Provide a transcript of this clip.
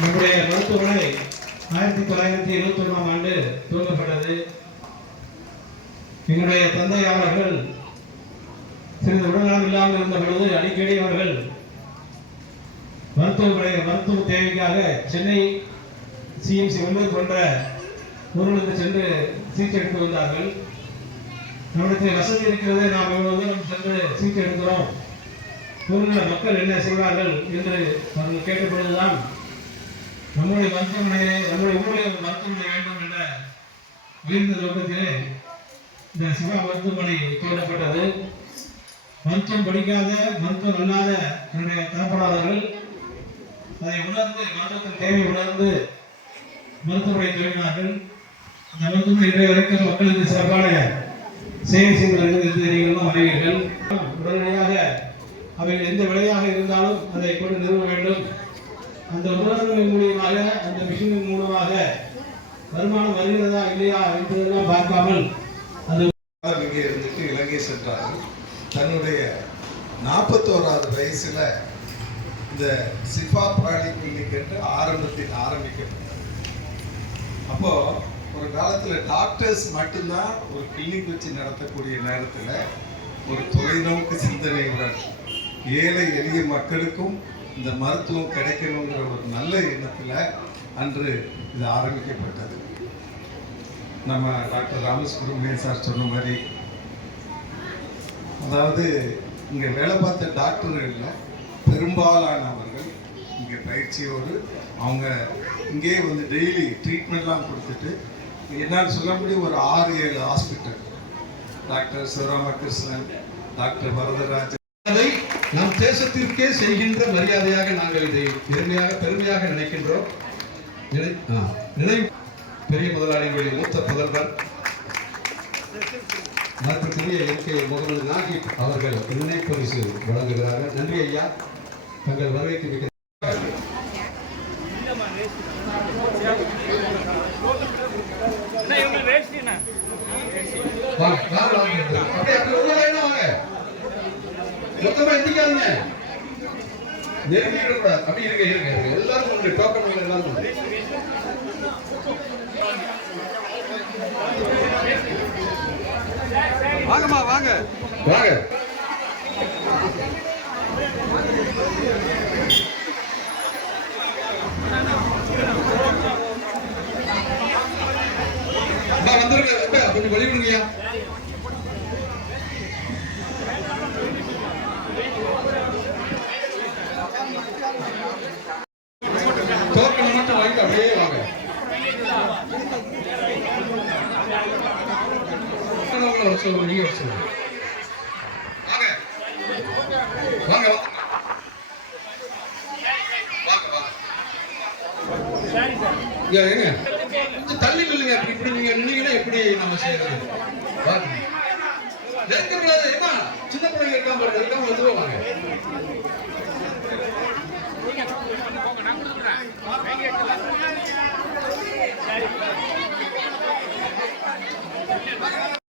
நம்முடைய மருத்துவமனை ஆயிரத்தி தொள்ளாயிரத்தி இருபத்தி ஒன்றாம் ஆண்டு துவங்கப்பட்டது. எங்களுடைய தந்தை அவர்கள் சிறிது உடல்நலம் இல்லாமல் இருந்த பொழுது அடிக்கடி அவர்கள் மருத்துவமனை மருத்துவ தேவைக்காக சென்னை சிஎம்சி ஒன்பது போன்ற ஊர்களுக்கு சென்று சிகிச்சை எடுத்து வந்தார்கள். நம்மிடத்தில் வசதி இருக்கிறது நாம் இவ்வளவு தூரம் சென்று சிகிச்சை எடுக்கிறோம். ஊரில் மக்கள் என்ன செய்வார்கள் என்று அவர்கள் கேட்ட பொழுதுதான் நம்முடைய மருத்துவமனையிலே நம்முடைய ஊரிலே ஒரு மருத்துவமனை வேண்டும் என்ற உயர்ந்த நோக்கத்திலே இந்த சிவா மருத்துவமனை துவங்கப்பட்டது மருத்துவம் படிக்காத மருத்துவம் அல்லாத என்னுடைய தரப்படாதவர்கள் அதை உணர்ந்து மருத்துவத்தின் தேவை உணர்ந்து மருத்துவமனை துவங்கினார்கள் இந்த மருத்துவமனை இன்றைய வரைக்கும் மக்களுக்கு சிறப்பான சேவை செய்து வருகிறது நீங்களும் அறிவீர்கள் உடனடியாக அவைகள் எந்த விலையாக இருந்தாலும் அதை கொண்டு நிறுவ வேண்டும். அந்த உபகரணங்களின் மூலியமாக அந்த மிஷினின் மூலமாக வருமானம் வருகிறதா இல்லையா என்பதெல்லாம் பார்க்காமல் அந்த இங்கே இருந்துட்டு இலங்கை சென்றார்கள். தன்னுடைய நாற்பத்தோராவது வயசுல இந்த சிஃபா பிராணி கிளினிக் என்று ஆரம்பத்தில் ஆரம்பிக்கப்பட்டது. அப்போ ஒரு காலத்துல டாக்டர்ஸ் மட்டும்தான் ஒரு கிளினிக் வச்சு நடத்தக்கூடிய நேரத்துல ஒரு தொலைநோக்கு சிந்தனையுடன் ஏழை எளிய மக்களுக்கும் இந்த மருத்துவம் கிடைக்கணுங்கிற ஒரு நல்ல எண்ணத்தில் அன்று இது ஆரம்பிக்கப்பட்டது. நம்ம டாக்டர் ராமசுப்ரமணியன் சார் சொன்ன மாதிரி அதாவது இங்கே வேலை பார்த்த டாக்டர்களில் பெரும்பாலானவர்கள் இங்கே பயிற்சியோடு அவங்க இங்கே வந்து டெய்லி ட்ரீட்மெண்ட்லாம் கொடுத்துட்டு என்னால் சொல்ல முடியும் ஒரு ஆறு ஏழு hospital. Doctor Sivaramakrishnan doctor Varadarajan நம் தேசத்திற்கே செய்கின்ற மரியாதையாக நாங்கள் இதை பெருமையாக பெருமையாக நினைக்கின்றோம். நினைவு பெரிய முதலாளிகளின் மூத்த புதல்வர் மருத்துவக்குரிய எல்கே முகமது நாகிப் அவர்கள் நினைவு பரிசு வழங்குகிறார்கள். நன்றி ஐயா. தங்கள் வரவேற்று மிக்க வாங்க கார் வாங்க அப்படியே அப்படி உள்ள லைனா வாங்க மொத்தமா எந்திக்காதுங்க நெருங்கிட கூடாது அப்படி இருங்க இருங்க. எல்லாரும் உங்களுடைய டோக்கன் எல்லாரும் உண்டு. வாங்கம்மா வாங்க. வாங்க. வந்துருங்க அப்பா, கொஞ்சம் வழி டோக்கன் மட்டும் வாங்கிட்டு அப்படியே வாங்க. வர சொல்லுங்க நீங்க வர சொல்லுங்க வாங்க. வாங்க ஏங்க கொஞ்சம் தள்ளி நில்லுங்க. அப்படி இப்படி நீங்க நின்னீங்கன்னா எப்படி நம்ம செய்யறது? வாங்க. நெருங்க கூடாது ஏமா சின்ன பிள்ளைங்க இருக்காம பாருங்க இருக்காம வந்துருவோம்